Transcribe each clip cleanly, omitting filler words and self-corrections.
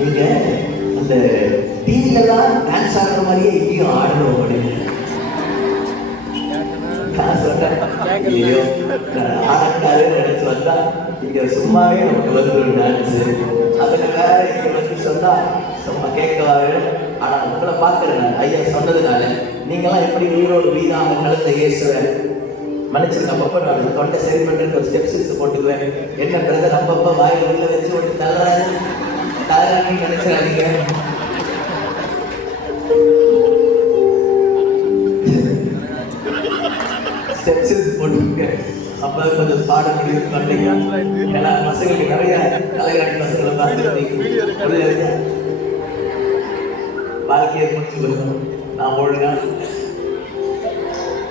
நீங்க அந்த டிவிலலாம் டான்ஸ் ஆடுற மாதிரியே இங்கேயும் ஆடணும் அப்படின்னு நான் சொன்னேன். ஐயோ ஆடாரு நினைச்சு வந்தா இங்க சும்மாவே நமக்கு வந்துடும் டான்ஸ். அதுக்கு வேற இங்க வந்து சொன்னா சும்மா கேட்கவாரு. ஆனா உங்களை பார்க்கிறேன் ஐயா சொன்னதுனால நீங்களாம் எப்படி உயிரோடு வீணாக கலந்த இயேசுவேன் மன்னிச்சிருக்க. அப்பப்போ நான் தொண்டை சரி பண்ணுறது ஒரு ஸ்டெப்ஸ் போட்டுக்குவேன். என்ன பிரதர் அப்பப்போ வாயில் உள்ள வச்சு ஒன்று தளரான்னு நினைச்சிடாதீங்க. ஸ்டெப்ஸ் போட்டுக்க. அப்போ கொஞ்சம் பாட முடியும் பண்ணீங்க. ஏன்னா பசங்களுக்கு நிறைய கலைஞானி பசங்களை பார்த்துருந்தீங்க. வாழ்க்கையை முடிச்சு வருவோம். நான் ஒழுங்கா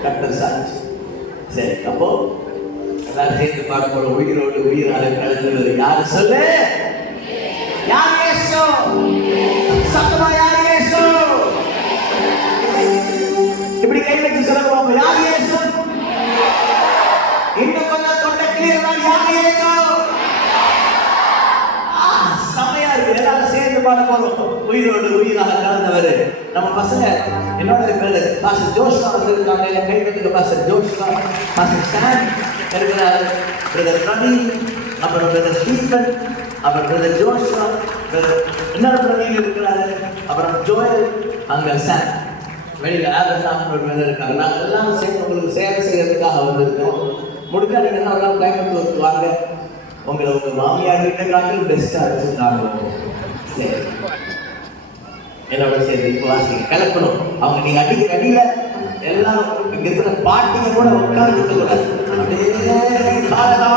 கட்டர் சாட்சி. சரி, அப்போ எல்லாரும் சேர்ந்து பார்க்க போற உயிரோடு உயிராக கலந்துள்ளது யாரு சொல்லு? யார் இயேசு? சத்தமா யார் இயேசு? இப்படி கை வச்சு சொல்லுவோம். யார் இயேசு? இன்னும் கொஞ்சம் தொண்டை கிளியரா யார் இயேசு? செமையா இருக்கு. எல்லாரும் சேர்ந்து பாட போறோம். உயிரோடு உயிராக கலந்தவர் நம்ம பசங்க. என்னோட பேரு பாஸ்டர் ஜோஷ்வா வந்திருக்காங்க. கை வந்துங்க பாஸ்டர் ஜோஷ்வா. பாஸ்டர் ஸ்டான் இருக்கிறாரு. பிரதர் பிரவீன், அப்புறம் பிரதர் ஸ்டீஃபன், அப்புறம் பிரதர் ஜோஷ்வா, இன்னொரு பிரவீன் இருக்கிறாரு, அப்புறம் ஜோயல், அங்க சாம் வெளியில் ஆபத்தான் ஒரு பிரதர் இருக்காங்க. நாங்கள் எல்லாரும் சேர்ந்து உங்களுக்கு சேவை செய்யறதுக்காக வந்திருக்கோம். முடிஞ்சா நீங்கள் என்ன ஒரு கோயம்புத்தூருக்கு வாங்க. உங்களை உங்க மாமியார் கிட்ட காட்டிலும் பெஸ்டா வச்சுருந்தாங்க. சரி, என்னோட சேர்ந்து இப்போ வாசிங்க கலப்பணும். அவங்க நீங்க அடிக்கிற அடியில எல்லாரும் இங்க இருக்கிற பாட்டிங்க கூட உட்கார்ந்து கூடாது. அப்படியே காலதா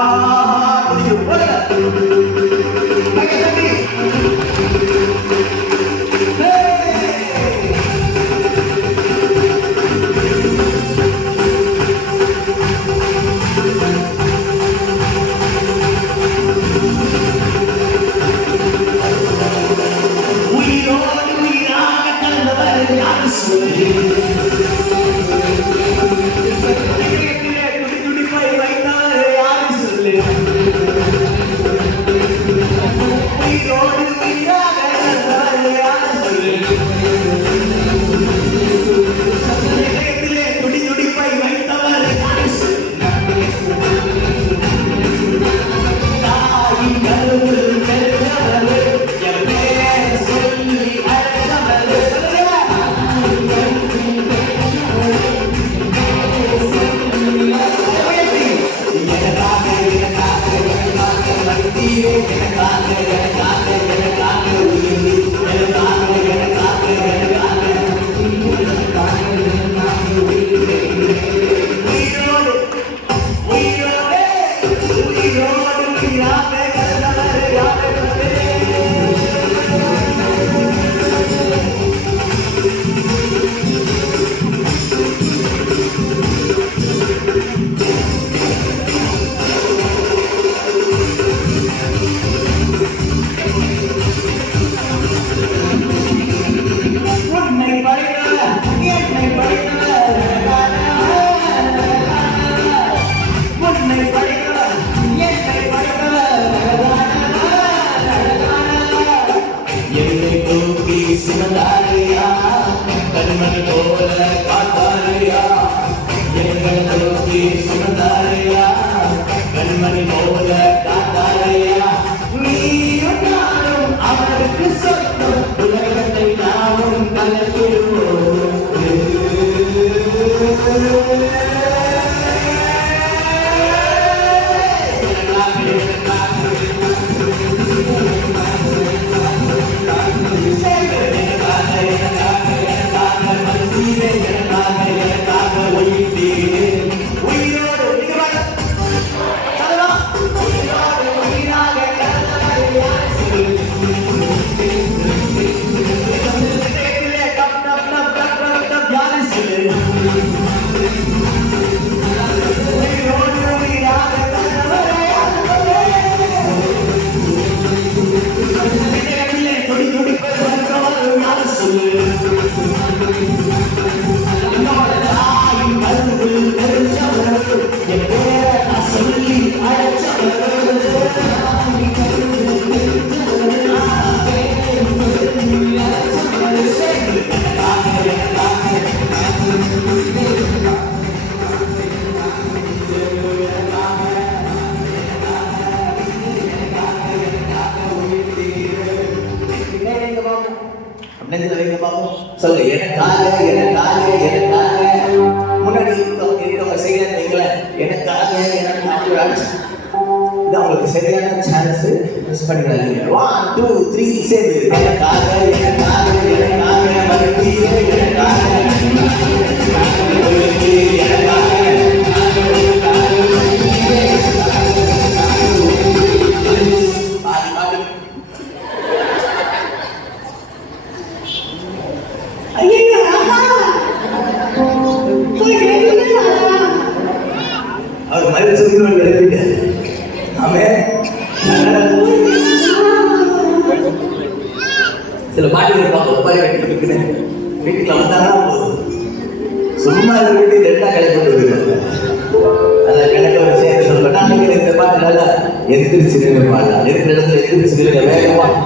Yeah. நெஞ்சில வைங்க பாப்போம். சொல்லுங்க, எனக்காக எனக்காக எனக்காக. முன்னாடி இருக்கவங்க செய்யலன்னு வைங்களேன், எனக்காக எனக்கு அடிச்சு. இது அவங்களுக்கு சரியான சான்ஸ், மிஸ் பண்ணிடாதீங்க. 1 2 3 சேர்ந்து எனக்காக எனக்காக எனக்காக மறுபடியும் எனக்காக அவர் மறு சொல்லி எழுதிட்டார். ஆமே சில பாட்டுகள் பார்க்க ஒப்பாரி கட்டி வீட்டுல வந்தாலும் போதும், சும்மா வீட்டு ரெண்டா கழிச்சு கொண்டு போயிருக்காங்க. அதை கிணக்க ஒரு சேர்ந்து சொல்லுவேன். இந்த பாட்டு நல்லா எந்திரிச்சு பாடலாம், இருக்கிற இடத்துல எந்திரிச்சு வேகமா